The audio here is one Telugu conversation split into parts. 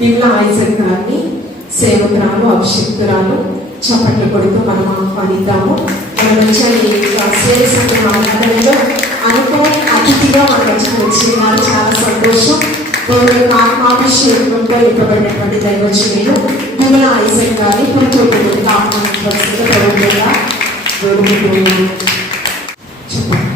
విమలా ఐజక్ గారిని సేవకురాలు, అభిషిక్తురాలు చప్పట్లు కొడుతూ మనం ఆహ్వానిద్దాము. మనం వచ్చే సేవ సంఘం ఆరాధనలో అనుకోని అతిథిగా మనం వచ్చినారు. చాలా సంతోషం. దేవుని యొక్క ఆత్మాభిషేకంతో ఇవ్వబడినటువంటి దైవజనులు విమలా ఐజక్ గారిని పురుషోత్తముడిగా ఆహ్వానించవలసిందిగా ప్రభువుగా వేడుకుంటున్నాను. చెప్పండి.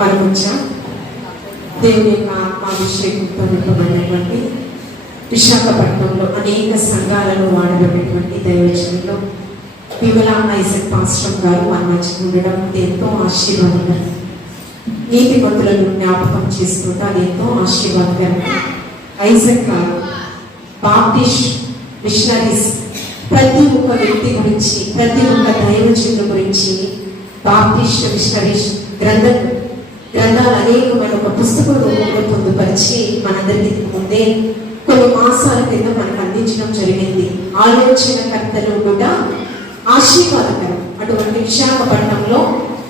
మనం వచ్చాం. దేవుని యొక్క ఆత్మాభిషేకంతో నింపబడినటువంటి విశాఖపట్నంలో అనేక సంఘాలను వాడబడినటువంటి దైవజనులు విమలా ఐజక్ పాస్టర్ గారు మన మధ్య ఉండడం ఎంతో ఆశీర్వాదకరం. నీతిమంతులను జ్ఞాపకం చేసుకుంటూ అది ఎంతో ఆశీర్వాదకరం. ఐజక్ గారు బాప్టిస్ట్ మిషనరీస్ ప్రతి ఒక్క వ్యక్తి గురించి, ప్రతి ఒక్క దైవజనుల గురించి బాప్టిస్ట్ మిషనరీస్ గ్రంథాలు అనేకమైన ఒక పుస్తకం రూపంలో పొందుపరిచి మనందరికీ ముందే కొన్ని మాసాల క్రితం మనకు అందించడం జరిగింది. ఆలోచనకర్తలు కూడా ఆశీర్వాదకరం. అటువంటి విశాఖపట్నంలో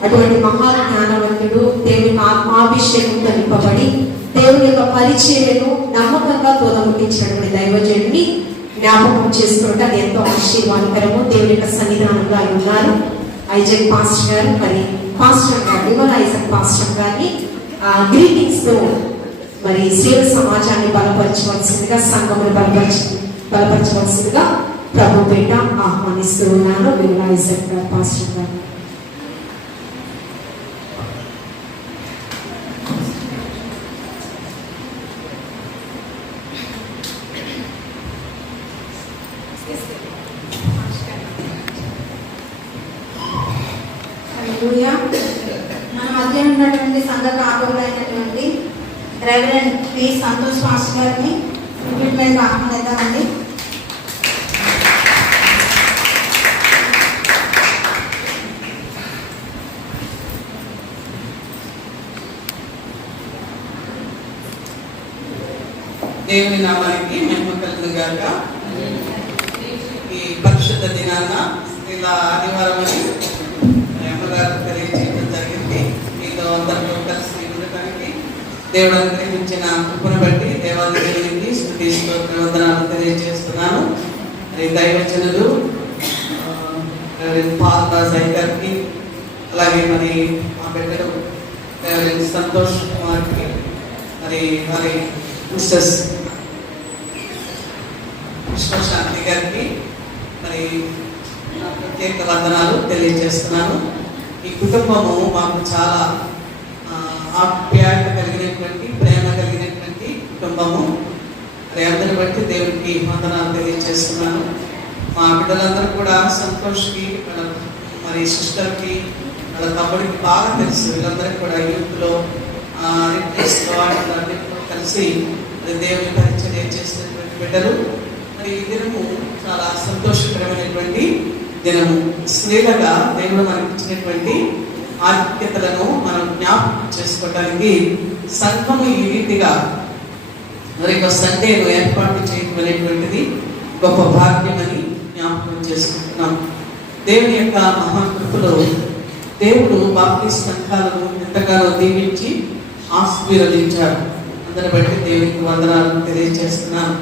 అటువంటి మహాజ్ఞానవంతుడు, దేవుని ఆత్మాభిషేకంతో నింపబడి దేవుని యొక్క పరిచర్యను నమ్మకంగా తోదముట్టించినటువంటి దైవజనుడిని జ్ఞాపకం చేసుకుంటే అది ఎంతో ఆశీర్వాదకరము. దేవుని యొక్క సన్నిధానంలో ఆయన ఉన్నారు. ఐజక్ పాస్టర్ గారు, మరి పాస్టర్ గారు విమలా ఐజక్ పాస్టర్ గారిని గ్రీటింగ్స్ తో మరి సేవ సమాజాన్ని బలపరచవలసిందిగా, సంఘమును బలపరచవలసిందిగా ప్రభు పేట ఆహ్వానిస్తూ ఉన్నాను. విమలా ఐజక్ గారు పాస్టర్ గారు. మన మధ్య ఉన్నటువంటి సంఘ కాపులైనటువంటి రెవరెండ్ పి సంతోష్ పాస్టర్ గారిని ట్రీట్మెంట్ ఆహ్వానిద్దామండి. దేవుని నామానికి మహిమ కలుగును గాక. ఈ పరిశుద్ధ దినాన ఇలా ఆదివారం అని అమ్మగారు తెలియజేయడం జరిగింది. మీతో అందరితో కలిసి ఉండటానికి దేవుడు అనుగ్రహించిన కృపను బట్టి దేవాలయానికి స్తుతి స్తోత్ర వందనాలు తెలియజేస్తున్నాను. మరి దైవజనులు పాల్రాజ్ గారికి, అలాగే మరి మా బిడ్డలు సంతోష్ కుమార్కి, మరి వారి మిస్సెస్ విశ్వశాంతి గారికి మరి ప్రత్యేక వందనాలు తెలియజేస్తున్నాను. ఈ కుటుంబము మాకు చాలా ఆప్యాయత కలిగినటువంటి, ప్రేమ కలిగినటువంటి కుటుంబము. మరి అందరిని బట్టి దేవునికి వందనాలు తెలియజేస్తున్నాను. మా బిడ్డలందరూ కూడా సంతోష్కి, మరి సిస్టర్కి, వాళ్ళ తమ్ముడికి బాగా తెలుసు. వీళ్ళందరికీ కూడా యూత్లో కలిసి దేవుని పరిచర్య చేసినటువంటి బిడ్డలు. మరి ఈ దినము చాలా సంతోషకరమైనటువంటి దినము. స్త్రీలుగా దేవుడు మనకి ఇచ్చినటువంటి ఆధిక్యతలను మనం జ్ఞాపకం చేసుకోవడానికి సంఘము ఈ రీతిగా మరి ఒక సండేను ఏర్పాటు చేయడం అనేటువంటిది గొప్ప భాగ్యమని జ్ఞాపకం చేసుకుంటున్నాం. దేవుని యొక్క మహాకృపలో దేవుడు బాప్టిస్ట్ సంఘాలను ఎంతగానో దీవించి ఆశీర్వదించాడు. అందరిని బట్టి దేవునికి వందనాలు తెలియజేస్తున్నాను.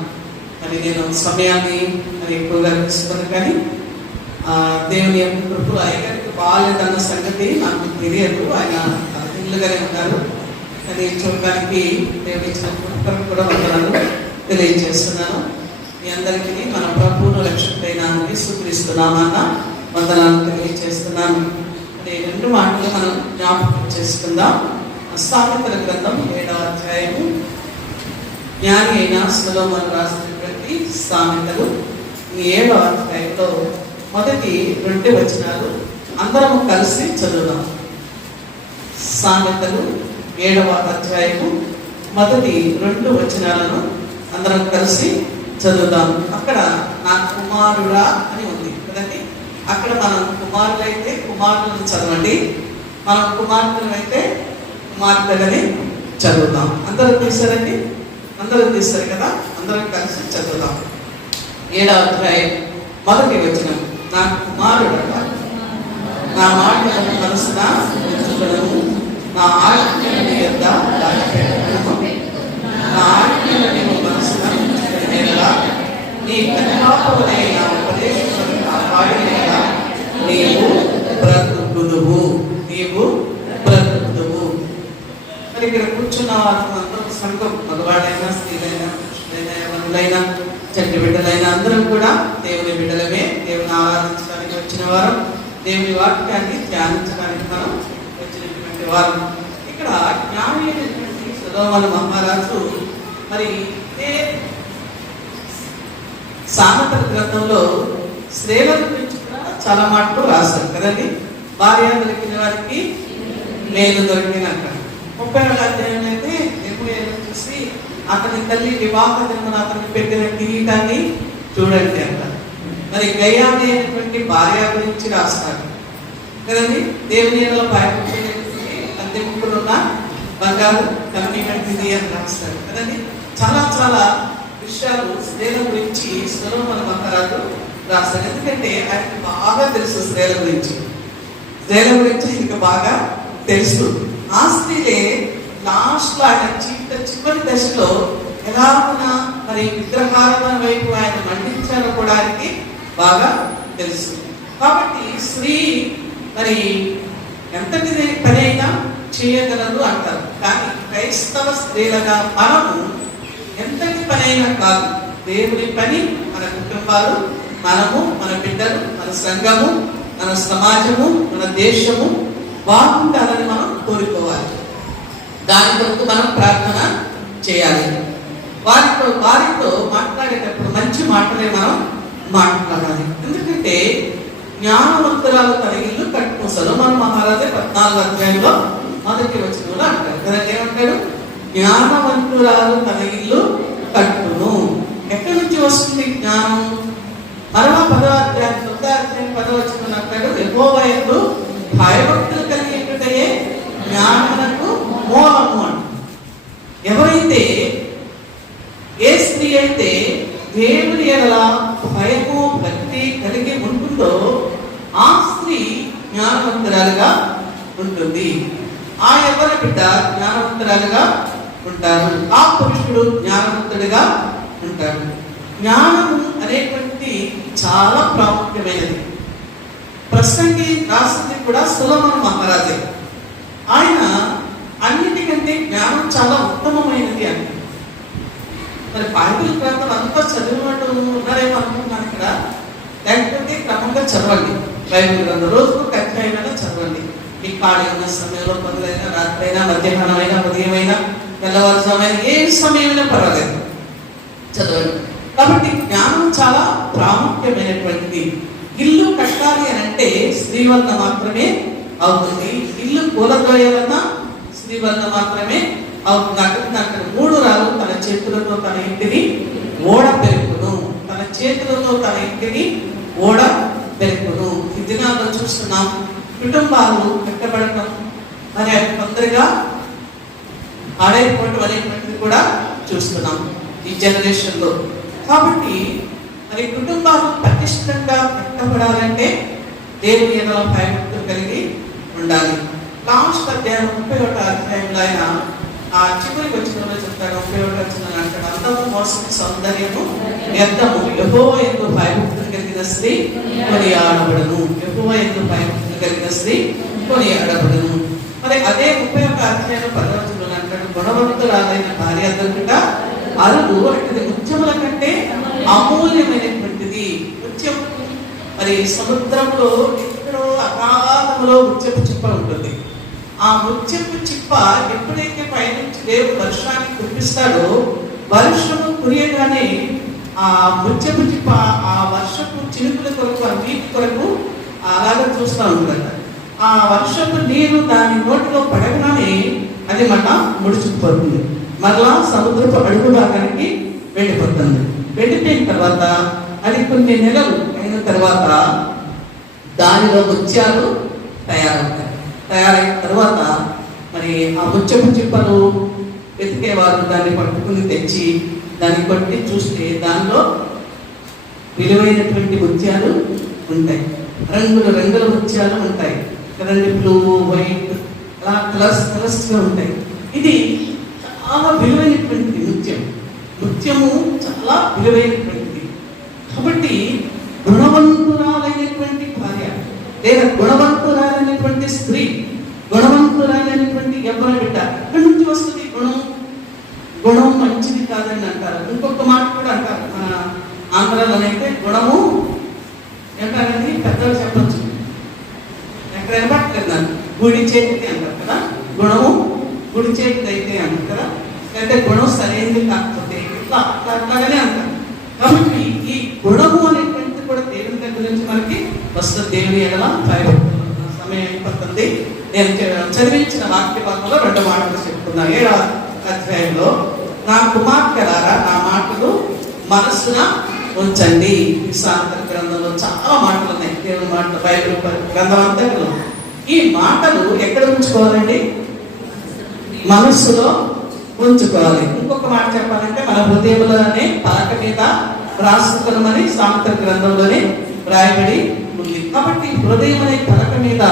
మరి నేను సమయాన్ని మరి ఎక్కువగా తీసుకున్నాను, కానీ దేవుని యొక్క కృపలో అయ్యగారికి బాగాలేదన్న సంగతి నాకు తెలియదు. ఆయన ఇల్లుగానే ఉన్నారు, కానీ చూడడానికి దేవుని ఇచ్చిన కృపకు కూడా వందనాలు తెలియజేస్తున్నాను. మీ అందరికీ మన ప్రభువును రక్షకుడైన యేసుక్రీస్తునామమున వందనాలు తెలియజేస్తున్నాను. మరి 2 మాటలు మనం జ్ఞాపకం చేసుకుందాం. సామెతల గ్రంథం 7వ అధ్యాయము. జ్ఞాని అయిన సొలొమోను రాసినటువంటి సామెతలు 7వ అధ్యాయంలో మొదటి 2 వచనాలు అందరము కలిసి చదువుదాం. సామెతలు 7వ అధ్యాయము మొదటి 2 వచనాలను అందరం కలిసి చదువుదాం. అక్కడ నా కుమారుడా అని ఉంది కదండి. అక్కడ మనం కుమారులైతే కుమారులను చదవండి, మనం కుమార్తెలైతే కుమార్తెలని చదువుదాం. అందరూ తీశారండి? అందరూ తీశారు కదా. అందరం కలిసి చదువుదాం. 7వ అధ్యాయం మొదటి వచనం. నా కుమారుడా నా మాటలను మనసున ఉంచుకొనుము, నా ఆజ్ఞలను యొద్ద దాచిపెట్టుకొనుము. నా ఆజ్ఞలను నీవు మనసున ఉంచుకొనిన యెడల నీ కన్యాపములైన ఉపదేశములను కాపాడిన యెడల నీవు బ్రతుకుదువు, నీవు బ్రతుకుదువు. మరి ఇక్కడ కూర్చున్న వారు సంఘం, మగవాడైనా స్త్రీలైనా పురుషులైనా యవనులైనా చంటి బిడ్డలైనా అందరం కూడా దేవుని బిడ్డలమే. దేవుని ఆరాధించడానికి వచ్చిన వారు, దేవుని వాక్యాన్ని ధ్యానించడానికి మనం వచ్చినటువంటి వారు. ఇక్కడ జ్ఞాని అయినటువంటి సొలొమోను మహారాజు మరి ఇదే సామెతల గ్రంథంలో స్త్రీల గురించి కూడా చాలా మాటలు రాశారు కదండి. భార్య దొరికిన వారికి మేలు దొరికినట్టు 30వ అధ్యాయం అయితే చూసి అతని తల్లి వివాహ దినమున అతనికి పెట్టిన కిరీటాన్ని చూడండి అంట. మరి గయాని అయినటువంటి భార్య గురించి రాస్తారు కదండి. దేవుని అద్దె ముక్కులున్న బంగారు కమ్మి వంటిది అని రాస్తారు కదండి. చాలా చాలా విషయాలు స్త్రీల గురించి సొలొమోను మహారాజు రాస్తారు. ఎందుకంటే ఆయనకు బాగా తెలుసు స్త్రీల గురించి ఇంకా బాగా తెలుసు. ఆ స్త్రీలే లాస్ట్ లో ఆయన చివరి దశలో ఎలా ఉన్నా మరి విగ్రహారాధన వైపు ఆయన మండించాలో కూడా ఆయనకి బాగా తెలుసు. కాబట్టి స్త్రీ మరి ఎంతటి పని అయినా చేయగలరు అంటారు. కానీ క్రైస్తవ స్త్రీలుగా మనము ఎంతటి పని అయినా కాదు, దేవుని పని, మన కుటుంబాలు, మనము, మన బిడ్డలు, మన సంఘము, మన సమాజము, మన దేశము బాగుండాలని మనం కోరుకోవాలి. దాని కొరకు మనం ప్రార్థన చేయాలి. వారితో మాట్లాడేటప్పుడు మంచి మాటలే మనం మాట్లాడాలి. ఎందుకంటే జ్ఞానవంతురాలు తన ఇల్లు కట్టును. సొలొమోను మహారాజే 14వ అధ్యాయంలో మొదటి వచనంలో అంటారు కదండి. ఏమంటాడు? జ్ఞానవంతురాలు తన ఇల్లు కట్టును. ఎక్కడి నుంచి వస్తుంది జ్ఞానం? మరలా 10వ అధ్యాయం 10వ వచనంలో అంటాడు, యెహోవా యందు భయభక్తులు కలిగేటయే జ్ఞానమునకు మూలము అంట. ఎవరైతే, ఏ స్త్రీ అయితే దేవుని ఎడల భయము భక్తి కలిగి ఉంటుందో ఆ స్త్రీ జ్ఞానవంతురాలుగా ఉంటుంది. ఆ ఎవరి బిడ్డ జ్ఞానవంతురాలుగా ఉంటారు. ఆ పురుషుడు జ్ఞానవంతుడిగా ఉంటాడు. జ్ఞానము అనేటువంటి చాలా ప్రాముఖ్యమైనది. ప్రసంగి రాసింది కూడా సొలొమోను మహారాజే. ఆయన అన్నిటికంటే జ్ఞానం చాలా ఉత్తమమైనది అంటే. మరి బైబిల్ గ్రంథం అంతా చదివినట్టు ఉన్నారేమో అనుకుంటున్నాను ఇక్కడ. లేకపోతే క్రమంగా చదవండి బైబిల్ గ్రంథం. రోజుకు ఒక అధ్యాయం చదవండి. మీ ఖాళీ ఉన్న సమయంలో, పనులైనా, రాత్రైనా, మధ్యాహ్నమైనా, ఉదయమైనా, తెల్లవారుజామైనా, ఏ సమయమైనా పర్వాలేదు, చదవండి. కాబట్టి జ్ఞానం చాలా ప్రాముఖ్యమైనటువంటిది. ఇల్లు కట్టాలి అని అంటే స్త్రీ వల్ల మాత్రమే అవుతుంది. ఇల్లు కూలద్రోయాలన్నా స్త్రీ వల్ల మాత్రమే అవుతుంది. అక్కడ 3 రాళ్ళు తన చేతులతో తన ఇంటిని ఓడ పెరుగును. తన చేతులతో తన ఇంటిని ఓడ పెరుగును. ఈ దినాల్లో చూస్తున్నాం కుటుంబాలు కట్టబడటం మరి అవి తొందరగా ఆడైపోవటం అనేటువంటిది కూడా చూస్తున్నాం ఈ జనరేషన్ లో. కాబట్టి మరి కుటుంబాలు పటిష్టంగా కట్టబడాలంటే దేవుని ఎడల భయభక్తులు కలిగి ఉండాలి. లాస్ట్ అధ్యాయం 31వ అధ్యాయంలో ఆయన ఆ చివరికి వచ్చిన చెప్తాడు. 31వ వచనం అంటాడు, అందము మోసము సౌందర్యము వ్యర్థము, యెహోవా యందు భయభక్తులు కలిగిన స్త్రీ కొనియాడబడును. యెహోవా యందు భయభక్తులు కలిగిన స్త్రీ కొనియాడబడును. మరి అదే 31వ అధ్యాయం 10వ వచనం అంటాడు, గుణవంతురాలైన భార్య దొరుకుట అరుదు అంటే ముత్యముల కంటే అమూల్యమైనటువంటిది. ముత్యం మరి సముద్రంలో ఎక్కడో అగాధములో ముత్యపు చిప్ప ఉంటుంది. ఆ ముత్యపు చిప్ప ఎప్పుడైతే పైనుంచి దేవుడు వర్షాన్ని కురిపిస్తాడో, వర్షము కురియగానే ఆ ముత్యపు చిప్ప ఆ వర్షపు చినుకుల కొరకు, ఆ నీటి కొరకు అలాగే చూస్తూ ఉంటారు. ఆ వర్షపు నీరు దాని నోటిలో పడగానే అది మళ్ళా ముడుచుకుపోతుంది. మరలా సముద్రపు అడుగు భాగానికి వెళ్ళిపోతుంది. వెళ్ళిపోయిన తర్వాత అది కొన్ని నెలలు అయిన తర్వాత దానిలో ముత్యాలు తయారవుతాయి. తయారైన తర్వాత మరి ఆ ముత్యపు చిప్పను వెతికేవారు దాన్ని పట్టుకుని తెచ్చి దాన్ని కొట్టి చూస్తే దానిలో విలువైనటువంటి ముత్యాలు ఉంటాయి. రంగుల ముత్యాలు ఉంటాయి కదండి, బ్లూ, వైట్, అలా కలర్స్గా ఉంటాయి. ఇది చాలా విలువైనటువంటిది ముత్యము చాలా విలువైనటువంటిది. కాబట్టి గుణవంతురాలైనటువంటి భార్య లేదా గుణవంతురాలైనటువంటి స్త్రీ, గుణవంతురాలైనటువంటి ఎవరి బిడ్డ ఎక్కడి నుంచి వస్తుంది? గుణం మంచిది కాదని అంటారు. ఇంకొక మాట కూడా అంటారు మన ఆంధ్రాలోనైతే, గుణము ఏంటంటే పెద్దలు చెప్పచ్చు, ఎక్కడ వినపట్లేదు, గుడి చేతికి అంటారు కదా, గుణము గుడి చేతికి అయితే అంటారు కదా, లేకపోతే గుణం సరైనది కాకపోతే ఇట్లా అట్లాగానే అంటారు. కాబట్టి ఈ గుణము అనేటువంటి కూడా దేవుని దగ్గర నుంచి మనకి వస్తుంది. దేవుని ఎడల సమయం అయిపోతుంది. నేను చదివించిన వాక్య భాగంలో 2 మాటలు చెప్తున్నా. 7వ అధ్యాయంలో, నా కుమార్తెలారా నా మాటలు మనస్సున ఉంచండి. సాంతర గ్రంథంలో చాలా మాటలు ఉన్నాయి, దేవుని మాటలు, బైబిల్ గ్రంథం అంతలో. ఈ మాటలు ఎక్కడ ఉంచుకోవాలండి? మనస్సులో ఉంచుకోవాలి. ఇంకొక మాట చెప్పాలంటే మన హృదయంలోనే పలక మీద రాసుకున్నామని సాంతర గ్రంథంలోనే రాయబడి ఉంది. కాబట్టి హృదయం అనే పలక మీద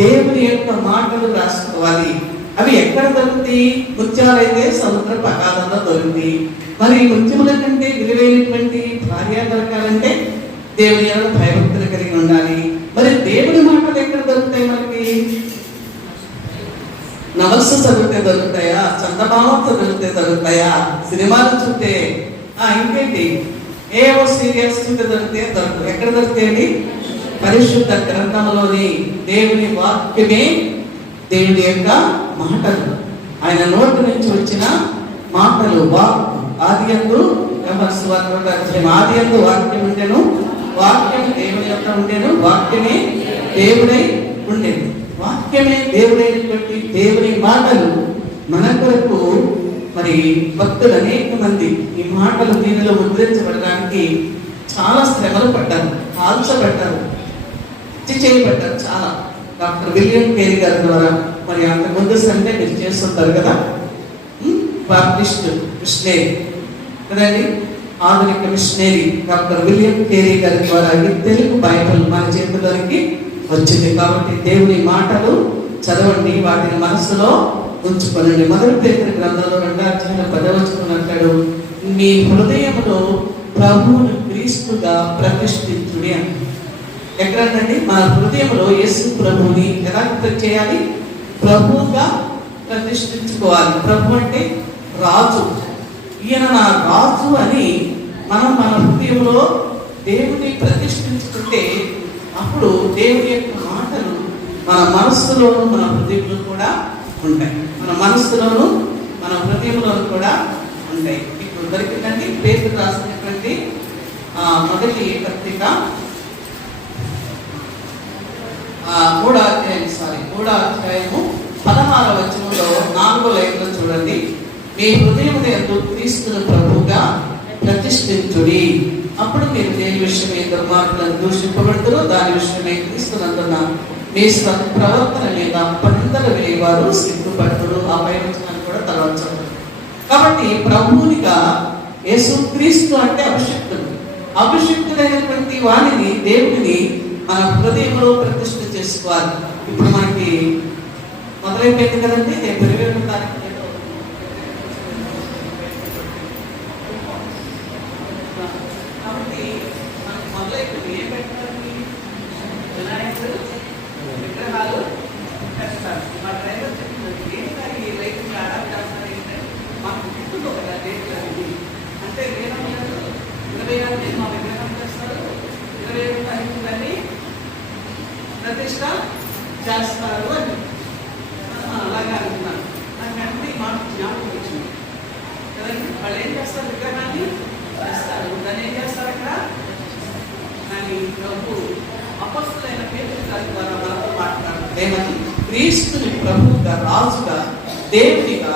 దేవుని యొక్క మాటలు రాసుకోవాలి. అవి ఎక్కడ దొరుకుతాయి? ముత్యాలైతే సముద్ర పకాలంలో దొరుకుతాయి. మరి ముత్యముల కంటే విలువైనటువంటి భార్య దొరకాలంటే దేవుని యొక్క భయభక్తులు కలిగి ఉండాలి. మరి దేవుని మాటలు ఎక్కడ దొరుకుతాయి మనకి? నవల్స్ చదివితే దొరుకుతాయా? చందమామ చదివితే దొరుకుతాయా? సినిమాలు చూస్తే ఇంకేంటి ఏవో సీరియల్స్ చూస్తే దొరుకుతాయి. ఎక్కడ దొరుకుతాయండి? పరిశుద్ధ గ్రంథంలోని దేవుని వాక్యమే దేవుని యొక్క మాటలు, ఆయన నోటి నుంచి వచ్చిన మాటలు. ఆదియందు వాక్యం ఉండెను, వాక్యం దేవుని యొక్క ఉండెను, వాక్యమే దేవుడై ఉండేది. వాక్యమే దేవుడైనటువంటి దేవుని మాటలు మన కొరకు మరి భక్తులు అనేక మంది ఈ మాటలు దీనిలో ముద్రించబడడానికి చాలా శ్రమలు పడ్డారు, కాల్చబడ్డారు, చేయబడ్డారు. చాలా డాక్టర్ విలియం కేరీ గారి ద్వారా, మరి అంతకుముందు సండే మీరు చేస్తుంటారు కదా, బాప్టిస్ట్ మిషనరీ కదండి, ఆధునిక మిషనరీ డాక్టర్ విలియం కేరీ గారి ద్వారా ఈ తెలుగు బైబిల్ మన చేతుల్లోకి వచ్చింది. కాబట్టి దేవుని మాటలు చదవండి, వాటిని మనసులో ఉంచుకోనండి. 1 పేతురు గ్రంథంలో 2వ అధ్యాయంలో 10వ వచనం అంటాడు, మీ హృదయంలో ప్రభువును క్రీస్తుగా ప్రతిష్ఠించుడి అని. ఎక్కడండి? మన హృదయంలో యేసు ప్రభువుని ఎలా చేయాలి? ప్రభువుగా ప్రతిష్ఠించుకోవాలి. ప్రభు అంటే రాజు, ఈయన నా రాజు అని మనం మన హృదయంలో దేవుని ప్రతిష్ఠించుకుంటే అప్పుడు దేవుని యొక్క మాటలు మన మనస్సులోను మన హృదయంలో కూడా ఉంటాయి. మన మనస్సులోను మన హృదయంలోను కూడా ఉంటాయి. ఇప్పుడు దొరికిందండి పేతురు రాసినటువంటి మొదటి పత్రిక 3వ అధ్యాయము 16వ వచనంలో 4వ లైన్లో చూడండి, మీ హృదయమునందు క్రీస్తును ప్రభువుగా ప్రతిష్ఠించుడి, అప్పుడు మీరు దేని విషయమై దుర్మార్గులను దూషింపబడుతురో దాని విషయమై క్రీస్తునందున మీ ప్రవర్తన మీద పనిందలు వేయవారు సిగ్గుపడుతురు. ఆ పై వచనాన్ని కూడా తర్వాత. కాబట్టి ప్రభువునిగా యేసుక్రీస్తు అంటే అభిషిక్తుడైనటువంటి వాణిని, దేవుడిని మన హృదయంలో ప్రతిష్ఠ చేసుకోవాలి. ఇప్పుడు మనకి మొదలైపోయింది కదండి, రేపు 21వ తారీఖు. కాబట్టి మనకు మొదలైపోయింది. ఏం పెట్టాలి? వినాయకుడు విగ్రహాలు పెట్టాలి. మా డ్రైవర్ చెప్తున్నది ఏంటంటే ఈ రైతులు అడాప్ట్ చేస్తారు ఏంటంటే మాకు గుర్తుందో కదా రేట్లు అనేది. అంటే 26 నేను మా విగ్రహం చేస్తారు, 27 తారీఖులని ప్రతిష్ట చేస్తారు అని అలాగే అనుకున్నాను. నాకు అంటే మాట జ్ఞాపకం వచ్చింది కదండి. వాళ్ళు ఏం చేస్తారు? విగ్రహాన్ని చేస్తారు. దాన్ని ఏం చేస్తారు అక్కడ? కానీ ప్రభు అపస్తులైన పేతురు గారి ద్వారా మనతో మాట్లాడుతారు. ఏమని? క్రీస్తుని ప్రభువుగా, రాజుగా, దేవునిగా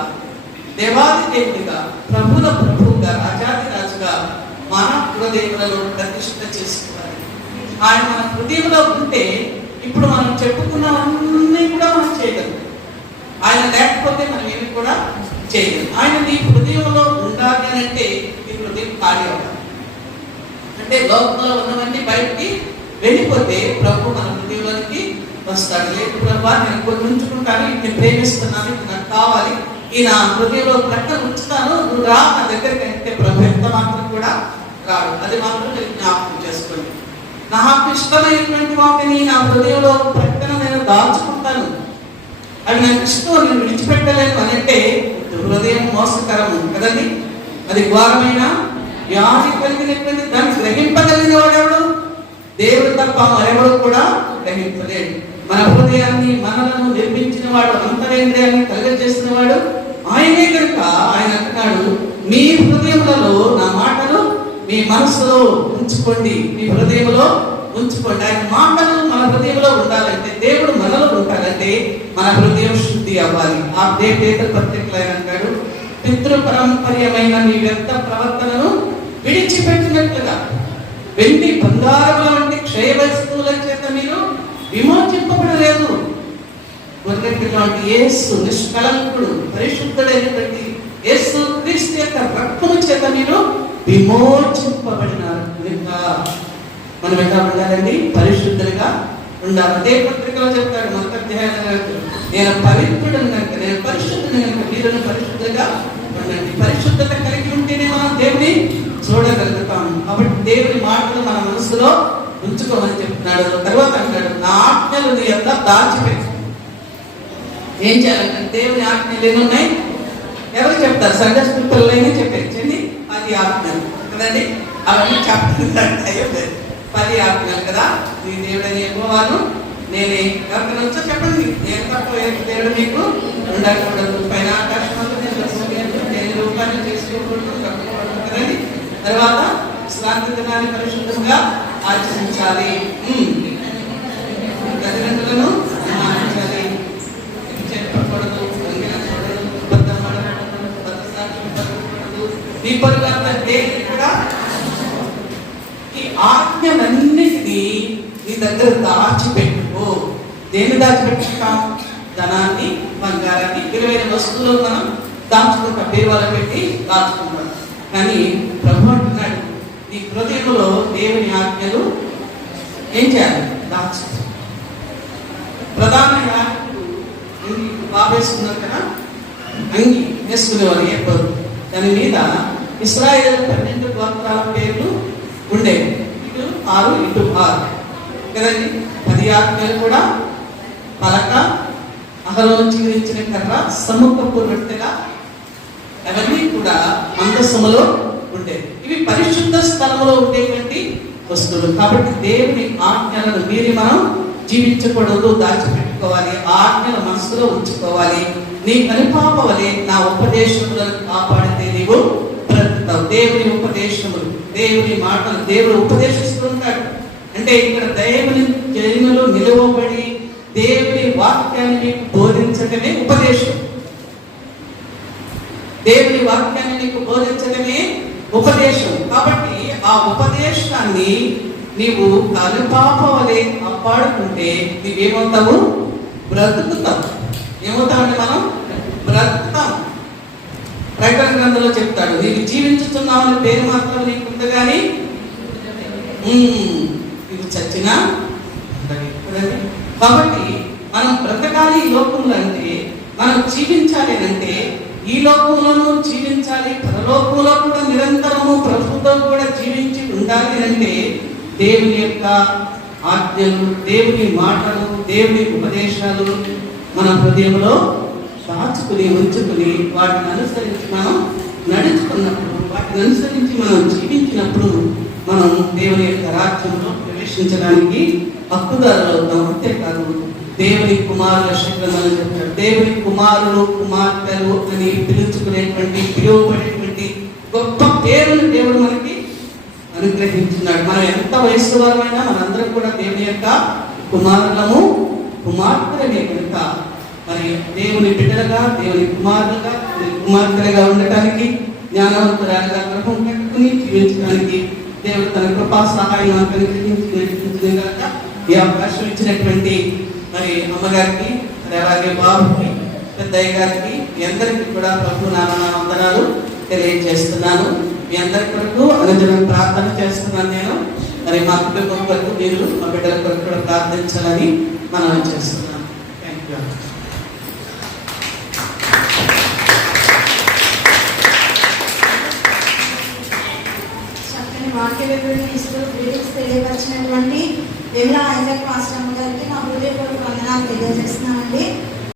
దేవాది దేవుడిగా, ప్రభుల ప్రభువుగా, రాజాది రాజుగా మన హృదయములలో ప్రతిష్ఠ చేసుకోవాలి. ఆయన మన హృదయంలో ఉంటే ఇప్పుడు మనం చెప్పుకున్నవన్నీ కూడా మనం చేయగలం. ఆయన లేకపోతే మనం ఏమి కూడా చేయలేం. ఆయన నీ హృదయంలో ఉండాలి అని అంటే నీ హృదయం ఖాళీ అవ్వాలి. అంటే లోకంలో ఉన్నవన్నీ బయటికి వెళ్ళిపోతే ప్రభు మన హృదయంలోనికి వస్తాడు. లేదు ప్రభు నేను కొన్ని ఉంచుకుంటాను, నేను ప్రేమిస్తున్నాను, ఇది నాకు కావాలి, ఈ నా హృదయంలో ప్రక్కన ఉంచుతాను, నువ్వు రా నా దగ్గరికి అంటే ప్రభు ఎంత మాత్రం కూడా రాడు. అది మాత్రం నేను జ్ఞాపకం చేసుకోండి. నాకు ఇష్టమైనటువంటి వాటిని నా హృదయంలో ప్రక్కన నేను దాచుకుంటాను, అది నాకు ఇష్టం, నేను విడిచిపెట్టలేను అని అంటే హృదయం మోసకరము కదండి. అది ఘోరమైన వ్యాధి కలిగినటువంటి దాన్ని గ్రహింపగలిగిన వాడెవడు? దేవుడు తప్ప మరెవడు కూడా గ్రహింపలేడు. మన హృదయాన్ని మనలను నిర్మించిన వాడు, అంతరేంద్రియాన్ని కలుగజేసిన వాడు ఆయనే కనుక ఆయన అంటున్నాడు, మీ హృదయములలో నా మాటలు మీ మనసులో ఉంచుకోండి, మీ హృదయంలో ఉంచుకోండి. ఆయన మాటలు మన హృదయంలో ఉండాలంటే, దేవుడు మనలో ఉండాలంటే మన హృదయం శుద్ధి అవ్వాలి. ఆ పేతురు పత్రికలో ఆయన అంటాడు, పితృపరంపర్యమైన మీ వ్యర్థ ప్రవర్తనను విడిచిపెట్టినట్లుగా వెండి బంగారముల వంటి క్షయ వస్తువుల చేత మీరు విమోచింపబడలేదు. గొర్రెపిల్లాంటి యేసు నిష్కలంకుడు పరిశుద్ధుడైనటువంటి యేసు క్రీస్తు యొక్క రక్తము చేత మీరు విమోచింపబడినారు. మనం ఎలా ఉండాలండి? పరిశుద్ధులుగా ఉండాలి. అదే పత్రికలో చెప్తాడు మొదటి అధ్యాయంలో, నేను పవిత్రుడను కనుక, నేను పరిశుద్ధుని కనుక మీరును పరిశుద్ధంగా ఉండండి. పరిశుద్ధత కలిగి ఉంటేనే మనం దేవుని చూడగలుగుతాము. కాబట్టి దేవుని మాటలు మన మనసులో ఉంచుకోమని చెప్తున్నాడు. తర్వాత అంటాడు, నా ఆజ్ఞలు నీ యొక్క దాచిపెట్టు. ఏం చేయాలంటే దేవుని ఆజ్ఞలు ఎన్ని ఉన్నాయి? ఎవరు చెప్తారు? సండే స్కూల్ పిల్లలైనా చెప్పేచ్చండి. 10 ఆజ్ఞలు కదండి. అవన్నీ చెప్పలేదు. 10 ఆజ్ఞలు కదా. నీ దేవుడని యెహోవాను నేనే. ఎవరికైనా వచ్చా చెప్పండి. నేను తప్ప దేవుడు మీకు ఉండకూడదు. పైన ఆకాశంలో నేను రూపాన్ని చేసుకోకూడదు కదండి. తర్వాత శ్రాంతి దినాన్ని పరిశుద్ధంగా ఆచరించాలి. గదిరంగులను మానించాలి. చెప్పకూడదు, నీ పొరుగు అంటే కూడా ఈ ఆజ్ఞలన్నిటినీ నీ దగ్గర దాచిపెట్టుకో. దేన్ని దాచిపెట్టుకుంటాం? ధనాన్ని, బంగారాన్ని, విలువైన వస్తువులు మనం దాచుకుంటాం, బీరువాలో పెట్టి దాచుకుంటాం. కానీ ప్రభు అంటున్నాడు, నీ హృదయంలో దేవుని ఆజ్ఞలు ఏం చేయాలి? దాచు. ప్రధాన యాజకుడు బాబేసుకున్నారు కదా, అంగి వేసుకునేవారు ఏర్పడు. దాని మీద ఇశ్రాయేలు 12 గోత్రాల పేర్లు ఉండేవి. ఇటు 6, ఇటు 6 కదండి. 10 ఆజ్ఞలు కూడా పలక, అహరోను చిగురించిన కర్ర, సముఖపు రొట్టెల, అవన్నీ కూడా మందసములో ఉండేవి. ఇవి పరిశుద్ధ స్థలములో ఉండేటువంటి వస్తువులు. కాబట్టి దేవుని ఆజ్ఞలను మీరి మనం జీవించకూడదు, దాచిపెట్టుకోవాలి. ఆజ్ఞల మనసులో ఉంచుకోవాలి. నీ కనుపాప వలె నా ఉపదేశములను కాపాడితే నీవు బ్రతుకుతావు. దేవుని ఉపదేశములు, దేవుని మాటలు దేవుడు ఉపదేశిస్తూ ఉంటాడు. అంటే ఇక్కడ దేవుని జైలులో నిలువబడి దేవుని వాక్యాన్ని మీకు బోధించటమే ఉపదేశం. దేవుని వాక్యాన్ని నీకు బోధించడమే ఉపదేశం. కాబట్టి ఆ ఉపదేశాన్ని నీవు కనుపాప వలె కాపాడుకుంటే నీవేమవుతావు? బ్రతుకుతావు. ఏమవుతామంటే మనం బ్రతుకుతాం. ప్రకటన గ్రంథంలో చెప్తాడు, నీవు జీవించుతున్నావు అనే పేరు మాత్రం నీకు ఉంది, కానీ నీవు చచ్చినా. కాబట్టి మనం బ్రతకాలి ఈ లోకంలో అంటే, మనం జీవించాలి అంటే ఈ లోకంలోనూ జీవించాలి, పరలోకంలో కూడా నిరంతరము ప్రభుత్వం కూడా జీవించి ఉండాలి అంటే దేవుని యొక్క ఆజ్ఞలు, దేవుని మాటలు, దేవుని ఉపదేశాలు మన హృదయంలో దాచుకుని ఉంచుకుని వాటిని అనుసరించి మనం నడుచుకున్నప్పుడు, వాటిని అనుసరించి మనం జీవించినప్పుడు మనం దేవుని యొక్క రాజ్యంలో ప్రవేశించడానికి హక్కుదారులు అవుతాం. అంతేకాదు దేవుని కుమారుల శక్తులను చెప్తాడు. దేవుని కుమారులు, కుమార్తెలు అని పిలువబడేటువంటి గొప్ప పేరును దేవుడు మనకి అనుగ్రహించున్నాడు. మనం ఎంత వయస్సు వారమైనా మనందరం కూడా దేవుని యొక్క కుమారులము, కుమార్తెలమే కనుక మరి దేవుని బిడ్డలుగా, దేవుని కుమారులుగా, కుమార్తెలుగా ఉండటానికి, జ్ఞానవంతురాలుగా గృహం కట్టుకుని జీవించడానికి దేవుడు తన కృపా సహాయం అనుగ్రహించిన ఈ అవకాశం ఇచ్చినటువంటి మరి అమ్మగారికి, మరి అలాగే బాబుకి, పెద్దయ్య గారికి, మీ అందరికీ కూడా ప్రభు నామమున వందనాలు తెలియజేస్తున్నాను. మీ అందరి కొరకు అనుదినం ప్రార్థన చేస్తున్నాను. నేను మరి మా కుటుంబం కొరకు మీరు మా బిడ్డల కొరకు కూడా ప్రార్థించాలని మనం చేస్తున్నాను. Thank you. చక్కని వాక్య వివరణ ఇస్తూ గ్రీటింగ్స్ తెలియపరిచినటువంటి విమలా ఐజాక్ పాస్టర్ గారికి నా హృదయపూర్వక వందనాలు తెలియజేస్తున్నామండి.